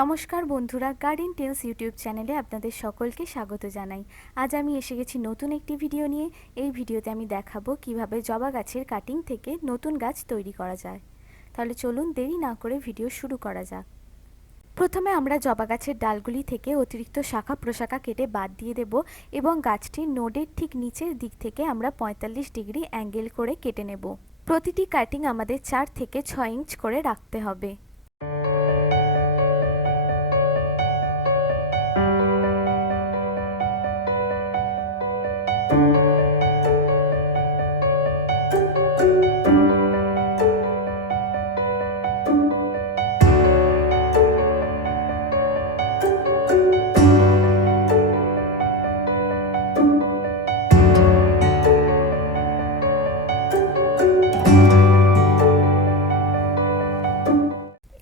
নমস্কার বন্ধুরা, garden tales YouTube চ্যানেলে আপনাদের সকলকে স্বাগত জানাই। আজ আমি এসে গেছি নতুন একটি ভিডিও নিয়ে। এই ভিডিওতে আমি দেখাবো কিভাবে জবা গাছের কাটিং থেকে নতুন গাছ তৈরি করা যায়। তাহলে চলুন দেরি না করে ভিডিও শুরু করা যাক। প্রথমে আমরা জবা গাছের ডালগুলি থেকে অতিরিক্ত শাখা প্রশাখা কেটে বাদ দিয়ে দেব এবং গাছটির নোডের ঠিক নিচের দিক থেকে আমরা 45 ডিগ্রি অ্যাঙ্গেল করে কেটে নেব। প্রতিটি কাটিং আমাদের 4 থেকে 6 ইঞ্চ করে রাখতে হবে।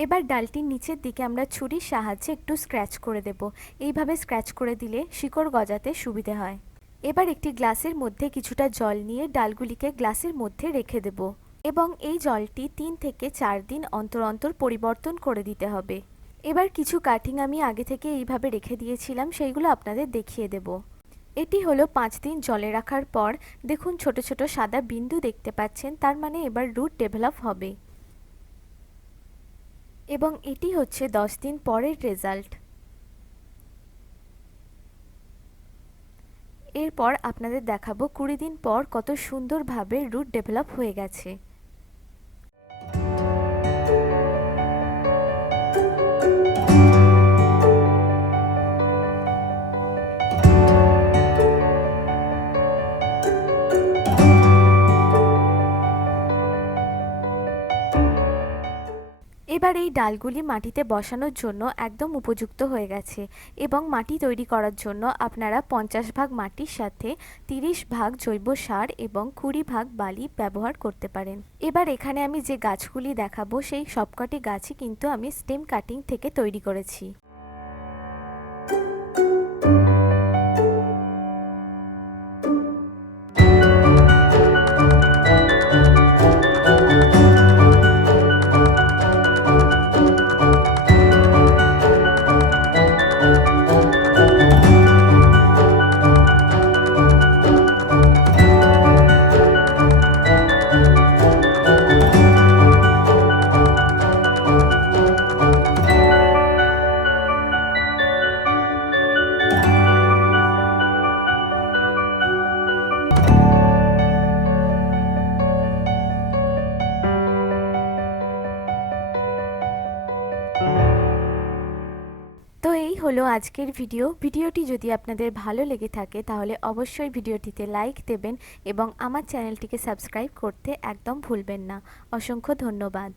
এবার ডালটির নিচের দিকে আমরা ছুরির সাহায্যে একটু স্ক্র্যাচ করে দেব। এইভাবে স্ক্র্যাচ করে দিলে শিকড় গজাতে সুবিধে হয়। এবার একটি গ্লাসের মধ্যে কিছুটা জল নিয়ে ডালগুলিকে গ্লাসের মধ্যে রেখে দেব এবং এই জলটি 3 থেকে 4 দিন অন্তর অন্তর পরিবর্তন করে দিতে হবে। এবার কিছু কাটিং আমি আগে থেকে এইভাবে রেখে দিয়েছিলাম, সেইগুলো আপনাদের দেখিয়ে দেব। এটি হলো 5 দিন জলে রাখার পর। দেখুন ছোট ছোট সাদা বিন্দু দেখতে পাচ্ছেন, তার মানে এবার রুট ডেভেলপ হবে। এবং এটি হচ্ছে 10 দিন পরের রেজাল্ট। এরপর আপনাদের দেখাবো 20 দিন পর কত সুন্দরভাবে রুট ডেভেলপ হয়ে গেছে। এবার এই ডালগুলি মাটিতে বসানোর জন্য একদম উপযুক্ত হয়ে গেছে এবং মাটি তৈরি করার জন্য আপনারা 50 ভাগ মাটির সাথে 30 ভাগ জৈব সার এবং 20 ভাগ বালি ব্যবহার করতে পারেন। এবার এখানে আমি যে গাছগুলি দেখাবো সেই সবকটি গাছই কিন্তু আমি স্টেম কাটিং থেকে তৈরি করেছি। তো এই হলো আজকের ভিডিওটি যদি আপনাদের ভালো লেগে থাকে তাহলে অবশ্যই ভিডিওটিতে লাইক দেবেন এবং আমার চ্যানেলটিকে সাবস্ক্রাইব করতে একদম ভুলবেন না। অসংখ্য ধন্যবাদ।